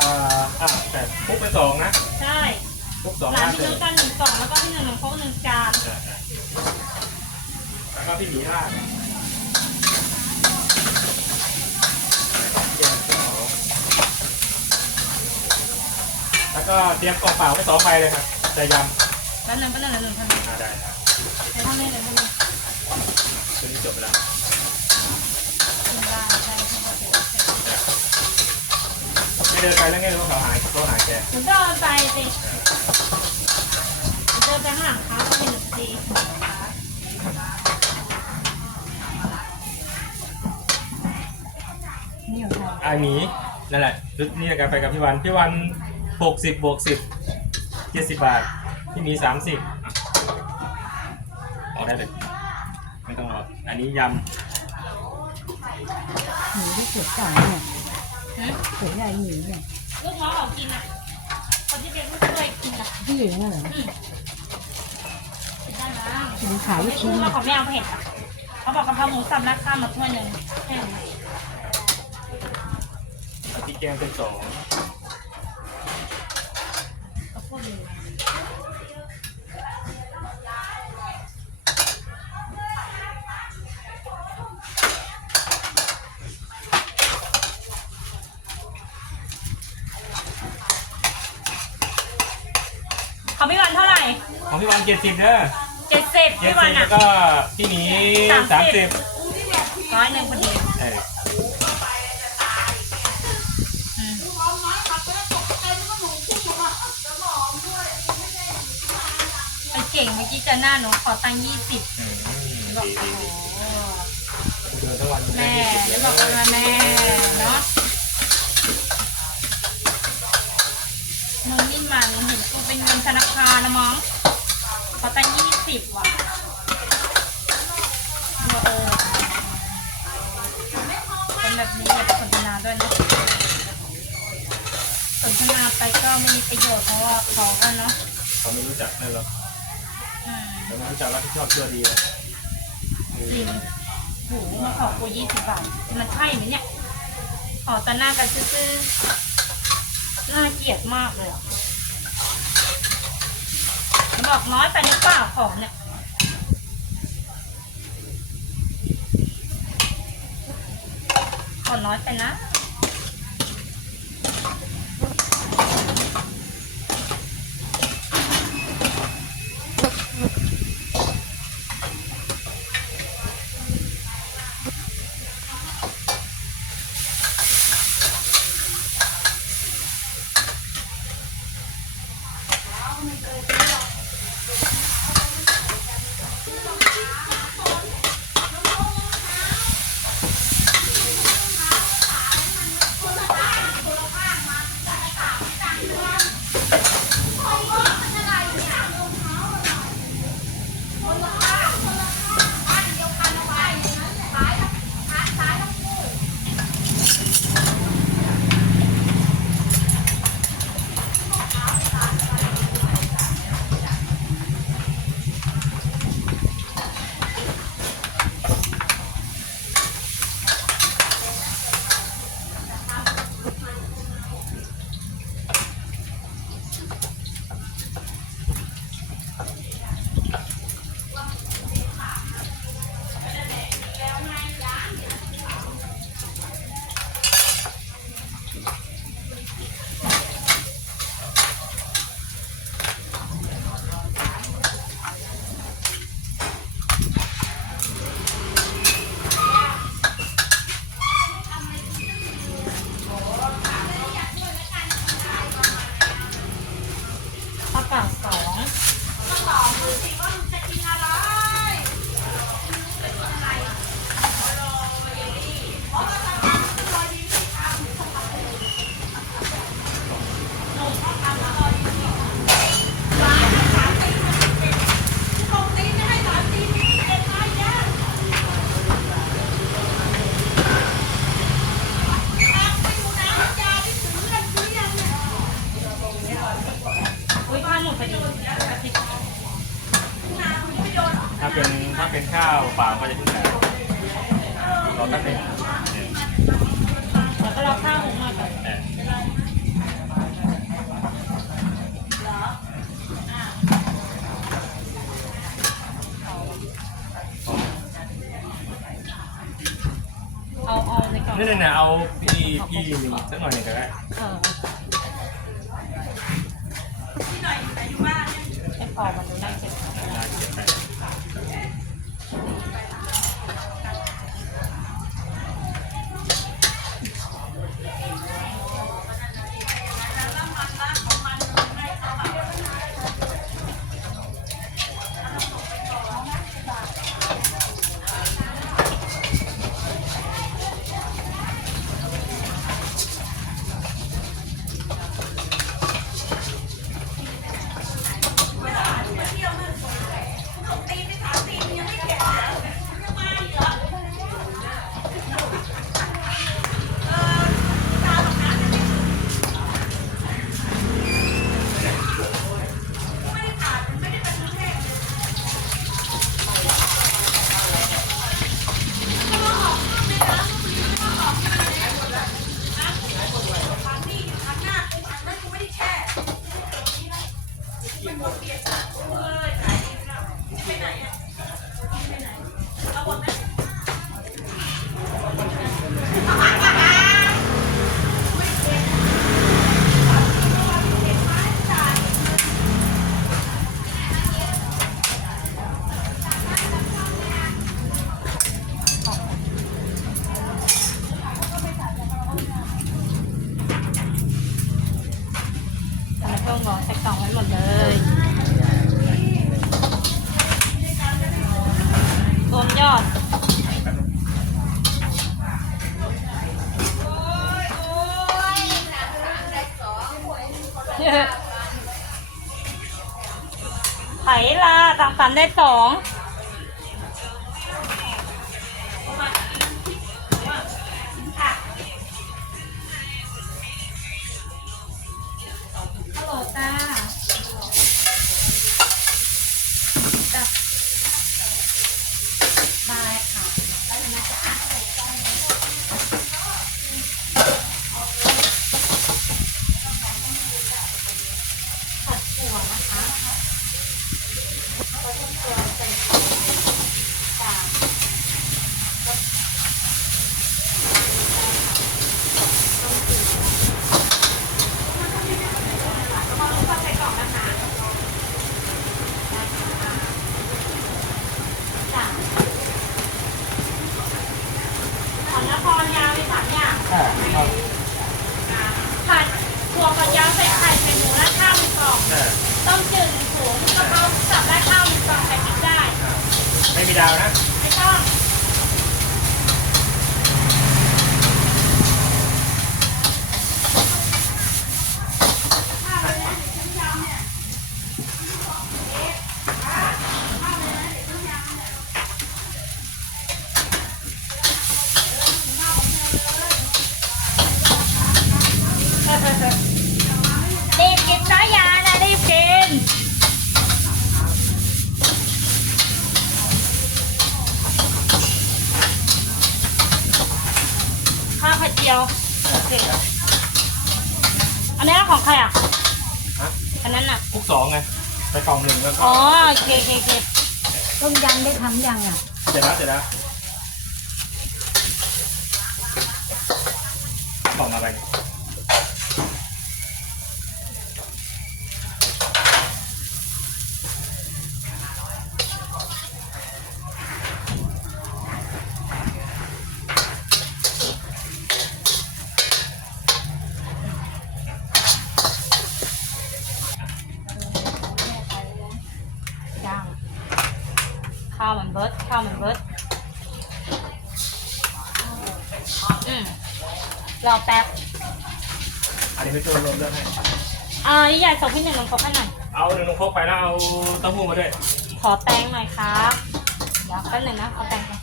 อ่าอะแต่คุกไปสองนะใช่คุกสองหลานห้าพี่เศนุ้ษยกันหนึ่งกล่องแล้วก็พี่หนึ่งหนึ่งโค้กหนึ่งจานใช่ใช่แล้วก็พี่หมีห้าแยกสองแล้วก็เตรียมกล่องเปล่าไว้สองใบเลยครับจะยำแล้วหนึ่งก็หนึ่งหนึ่งทำไมอ่าได้ครับ ใช้เท่านี้เลยเท่านี้ตัวนี้จบไปแล้ว กินได้ใช่ใช่ใช่ใช่ ไม่ เดินไปแล้วไงรู้เขาหายเขาหายแกหนูเดินไปสิหนูเดินไปข้างหลังเขาก็เป็นหนึ่งทีนี่ของใครไอหมีนั่นแหละชุดนี้กันไปกับพี่วัน พี่วันหกสิบบวกสิบเจ็ดสิบบาท พี่หมีสามสิบออกได้เลย ไม่ต้องรอ อันนี้ยหมูที่เก็บก่อนเนี่ย หืมเก็บได้หนีเนี่ยลูกน้องเขากินอะ คนที่เป็นผู้ช่วยกินอะที่อยู่นั่นเหรอได้นะหมูขายลูกชิ้นมาขอไม่เอาเผ็ดอะเขาบอกกะเพราหมูสับนักข้าวมาถ้วยหนึ่งแค่นี้อาพริกแกงเป็นสอง ก็พูดเลย เขาพี่วันเท่าไหร่ของพี่วันเจ็ดสิบเด้อเจ็ดสิบเจ็ดพี่วัสินบอะแล้วก็พี่หมีสามสิบร้อยหนึ่งพอดีเอออืมไปเก่งเมื่อกี้เจอหน้าหนูขอตังค์ยี่สิบอืมบอกดีโอ้ดีโหดีเดินทั้งวันแม่ได้แล้ยี่วสิบอกว่าแม่เนาะมึงนี่มันเห็นกูเป็นเงิน ธนาคารนะมั้งขอตังค์ยี่สิบว่ะบอกเออเป็นแบบนี้อย่าไปสนทนาด้วยนะสนทนาไปก็ไม่มีประโยชน์เพราะว่าเขาก็เนาะเขาไม่รู้จักนั่นหรอกอืมเขาไม่รู้จักรับผิดชอบตัวดีเลยเอจริองโหมาขอกูยี่สิบบาทมันใช่ไหมเนี่ยขอตาหน้ากันซื่อๆน่าเกลียดมากเลยอะ บอกน้อยไปในป่าของเนี่ยขอน้อยไปนะข้า ありがとうございます。าสามสามได้สองฮัลโหลจ้าจ้ะได้ค่ะได้เลยนะจ๊ะผัดถั่วนะคะผัดถั่วใส่จ้า จ้ะของนครยาวมีสามอย่าง อ่าเอา ผัดถั่วฝักยาวใส่ไข่ใส่หมูและข้าวหนึ่งกล่อง อ่า ต้มจืดหนึ่งถุงกะเพราสับและข้าวหนึ่งกล่องใส่พริกได้ อ่าไม่มีดาวนะ ไม่ต้องรีบกินน้อยยานะรีบกิน ข้าวไข่เจียวโอเคอันนี้ของใครอะ ฮะ อันนั้นอะ คุกสองไงไปกล่ อ๋อโอเคโอเคโอเคต้มยำได้ทำยังอะ เสร็จแล้วเสร็จแล้วกล่องมาไปเนี่ย ย่างข้าวมันเบิร์ดข้าวมันเบิร์ดอืมรอแป๊บอันนี้เป็นตัวรวมเรื่องให้ อ่านี่ใหญ่ส่งพี่หนึ่งลงครบให้หน่อยเอาหนึ่งนมครกไปแล้วเอาเต้าหู้มาด้วยขอแตงหน่อยครับเดี๋ยวแป๊บหนึงนะขอแตงก่อน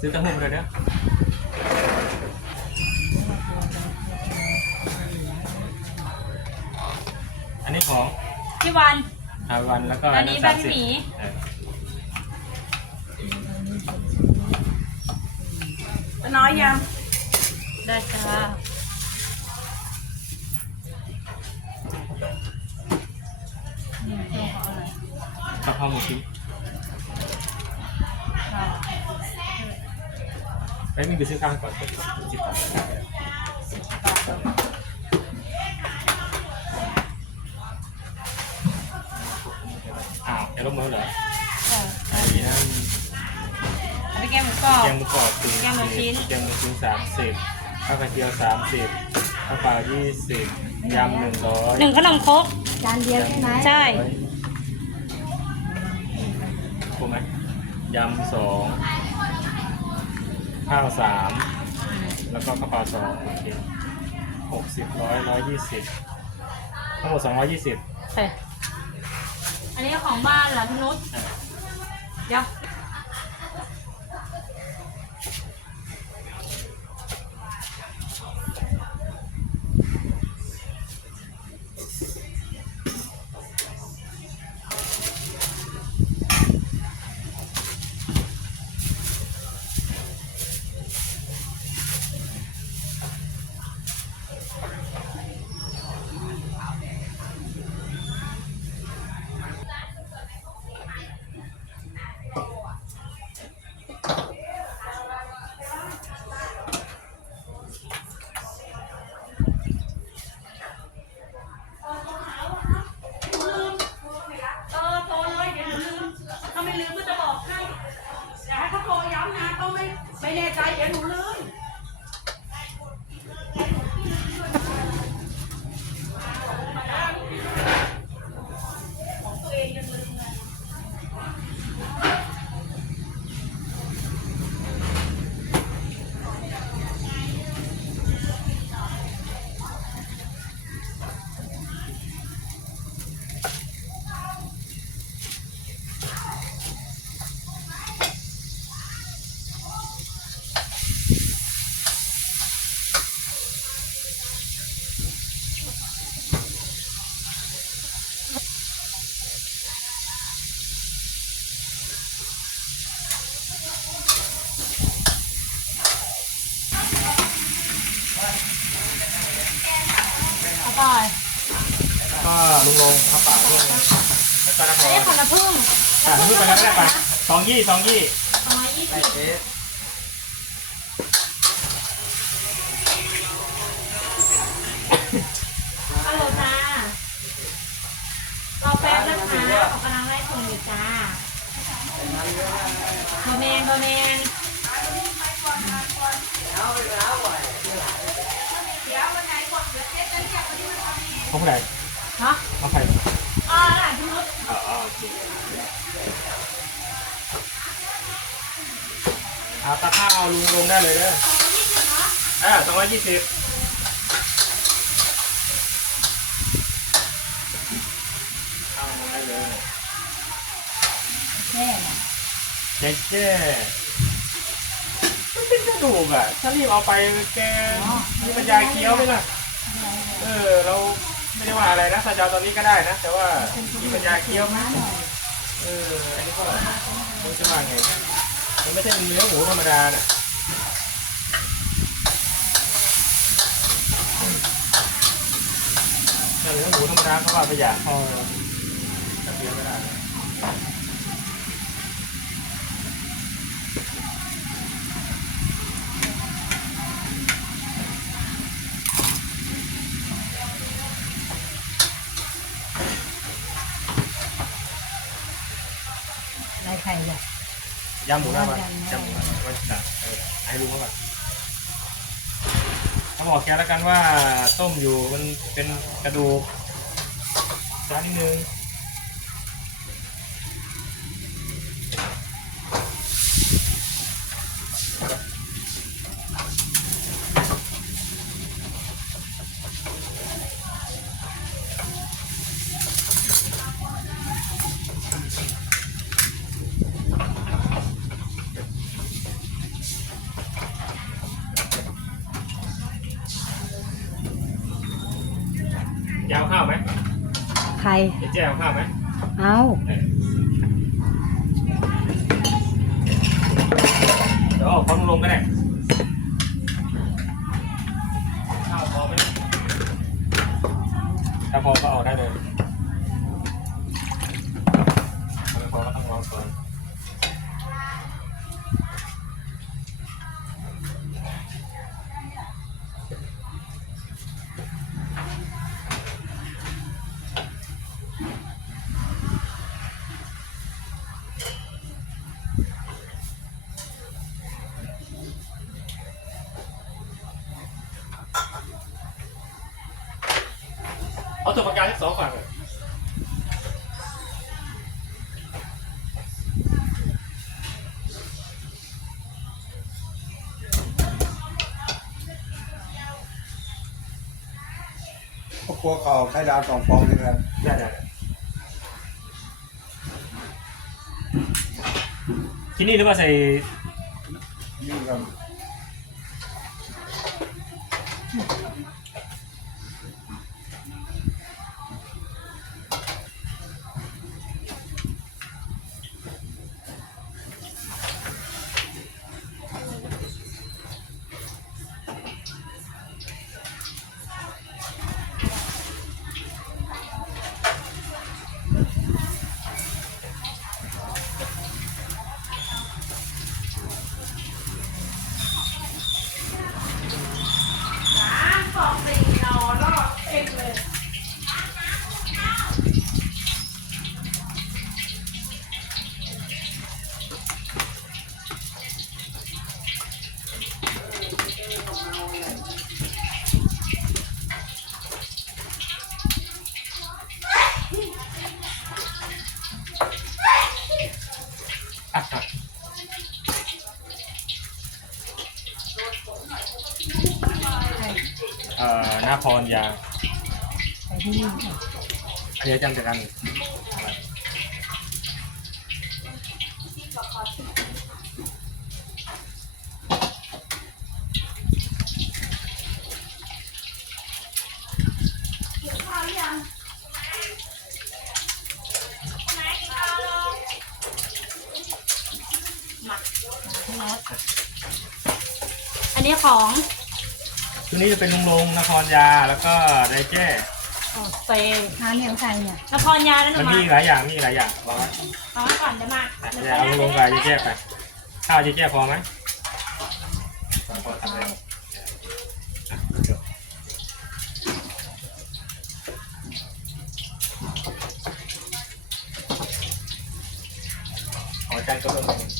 ซื้อเต้าหู้มาด้วยเนี่ย ของพี่วัน อาวันแล้วก็อันนี้แบงค์หมี เออน้อยยังได้จ้ากะเพราหมูชิ้นาทไอ้ยมึงไปซื้อข้าวก่อนสิบบาท สิบบาท อ้าวจะลบมือเหรอ เออ ไอ้นั่น เอาไปแก งหมูกรอบแกงหมูกรอบสี่แกงหมูชิ้นแกงหมูชิ้นสามสิบข้าวกระเทียมสามสิบข้าวเปล่ายี่สิบยำหนึ่งร้อยหนึ่งขนมครก จานเดียวใช่ไหมใช่ ถูกไหมยำสองข้าวสามแล้วก็ข้าวเปล่าสองโอเคหกสิบร้อยร้อยยี่สิบทั้งหมดสองร้อยยี่สิบเอออันนี้ของบ้านเหรอพี่นุชเดี๋ยว ลุงลงข้าวเปล่าด้วยนะแล้วก็น้ำอันร้อนี้นของน้ำผึ้งอะพูดไปแล้วก็ได้ไปสองยี่สองยี่สองร้อยยี่สิบฮัลโหลจ้าเราแป๊บนะคะเขากำลังไล่ส่งอยู่จ้าโบแมนโบแมนเขาผู้ใดเนาะ เขาใคร อ่าหลานพี่นุช อ๋อโอเค เอาตาข้าวเอาลุงลงได้เลยเด้ออ่าสองร้อยยี่สิบเอาลงได้เลยแค่น่ะเจ๊เจ๊มันเป็นกระดูกอะ ถ้ารีบเอาไปแกมีปัญญาเคี้ยวไหมล่ะ เออ เราไม่ได้ว่าอะไรนะถ้าจะเอาตอนนี้ก็ได้นะ แต่ว่ามีปัญญาเคี้ยวไหมหน่อยเออ อันนี้ก็ไม่ใช่ว่าไงนะ มันไม่ใช่เนื้อหมูธรรมดาน่ะถ้าเนื้อหมูธรรมดาเขาว่าไปอยากพอจะเคี้ยวไม่ได้อะไร ไข่จ้ะยำหมูหน้ามันยำหมูหน้ามันก็จะเออให้รู้เขาก่อนเขาบอกแกแล้วกันว่าต้มอยู่มันเป็นกระดูกจานนิดนึงจะเอาข้าวไหม ไข่เดี๋ยวเจ๊เอาข้าวไหมเอาเดี๋ยวเอาของลงก็ได้ข้าวพอไหมถ้าพอก็เอาได้เลยาตัวประกันทั้งสองฝั่งเลครัวเก่าไข่ดาวสองฟองเลยครัได้ได้ที่นี่หรือว่าใส่ นี่ครับ เอ่อนาพรยาอันนี้อาจารย์จัดการ นี้จะเป็นลุงลงนครยาแล้วก็ไดแจ้อ๋อเฟนาเหนียวใส่เนี่ยนครยาแล้วหนูมันมีหลายอย่างมีหลายอย่างบอกไว้เอาก่อนเมาเดี๋ยวเอาลุงลงไปไดแจ้ไปข้าวไดแจ้พอไหมพอทำได้ยวขอจานก็ลง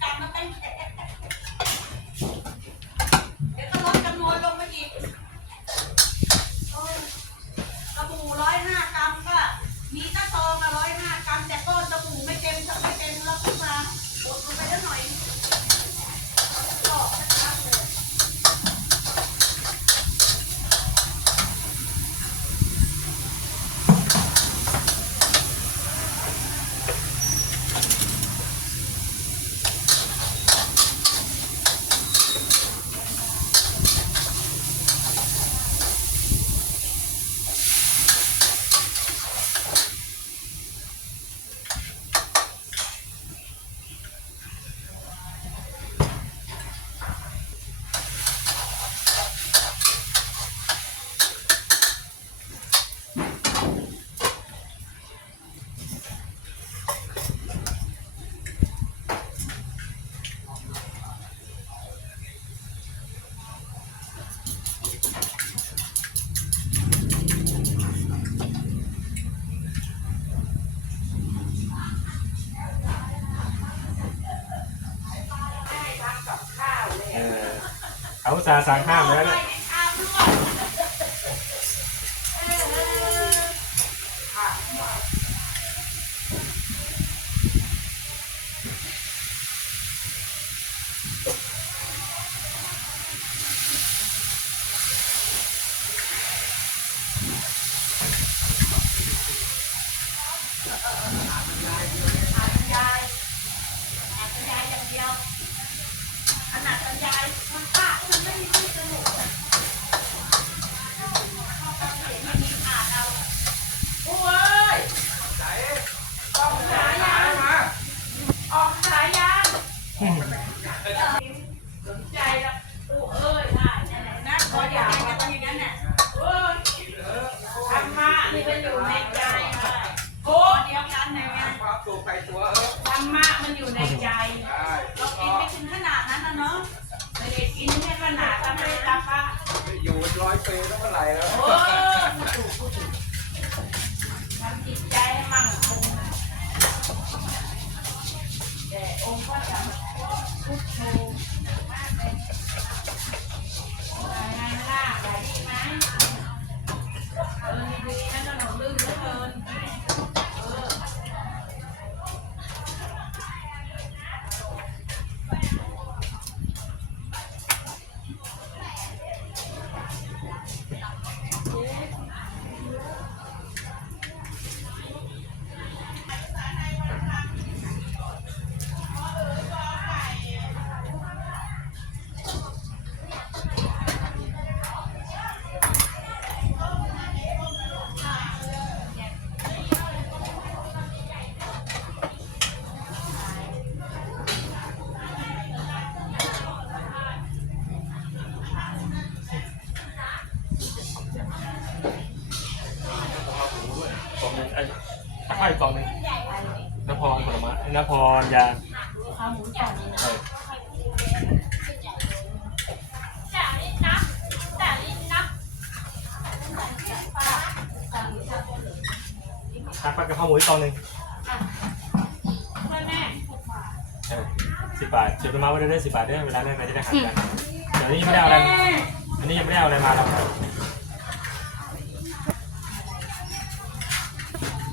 เขาสาสั่งห้ามแล้วนี่ ทานปลากระเพราหมูอีกกล่องหนึงเพื่อนแม่เออสิบบาทเดี๋ยวมาว่าได้ได้สิบบาทด้วยเวลาเนี่ยเราจะได้หักกันเดี๋ยวนี้ไม่ได้เอาอะไรมาอันนี้ยังไม่ได้เอาอะไรมาหรอก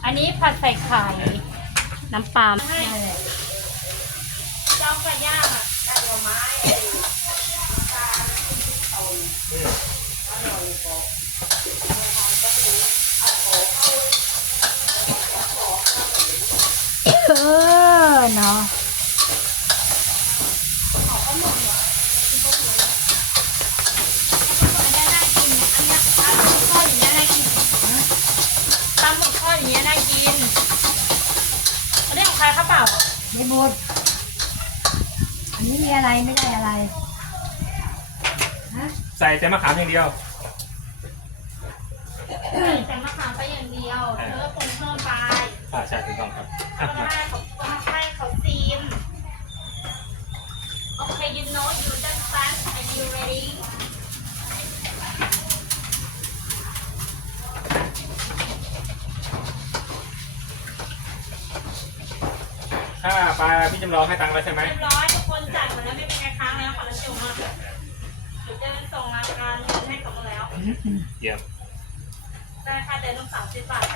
อันนี้ผัดใส่ไข่ น้ำปลาเจ้าก็ย่างอะได้ดอกไม้ เออเนาะ อันนี้น่ากิน อันเนี้ยอันหมึกทอดอย่างเงี้ยน่ากินตำหมึกทอดอย่างเงี้ยน่ากินอันนี้ของใครครับเปล่าไม่บูดอันนี้มีอะไรไม่ได้อะไรฮะใส่แต่มะขามอย่างเดียว แต่มะขามไปอย่างเดียวเธอปรุงเพิ่มไปอ่าใช่ถูกต้องครับอะต้องมาให้เขาต้องให้เขาซีมโอเค you know you done fast are you ready ค่าปลาพี่จำลองให้ตังค์แล้วใช่ไหมเรียบร้อยทุกคนจ่ายหมดแล้วไม่เป็นไงค้างแล้วขอรับจุ่มอะเดี๋ยวจะส่งรายการเงินให้กับเราแล้ว เยี่ยม ได้ค่ะเดินต้องสามสิบบาท